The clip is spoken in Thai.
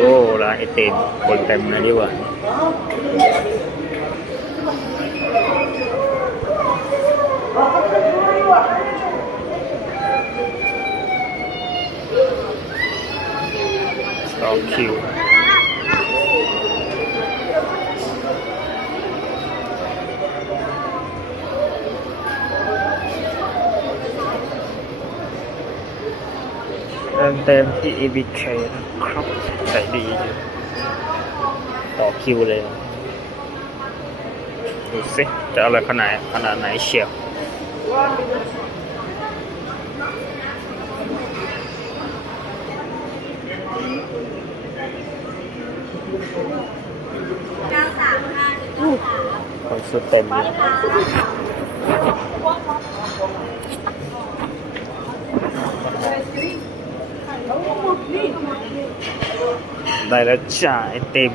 โอ้ร้านไอติมคนเต็มเลยดีกว่าสองคิว เติมเต็มที่ ABK นะครับใส่ดีอยู่ต่อคิวเลย ดูสิจะอะไรขนาดขนาดไหนเชียวคนสุดเต็มเลย ได้แล้วจ่ายเต็ม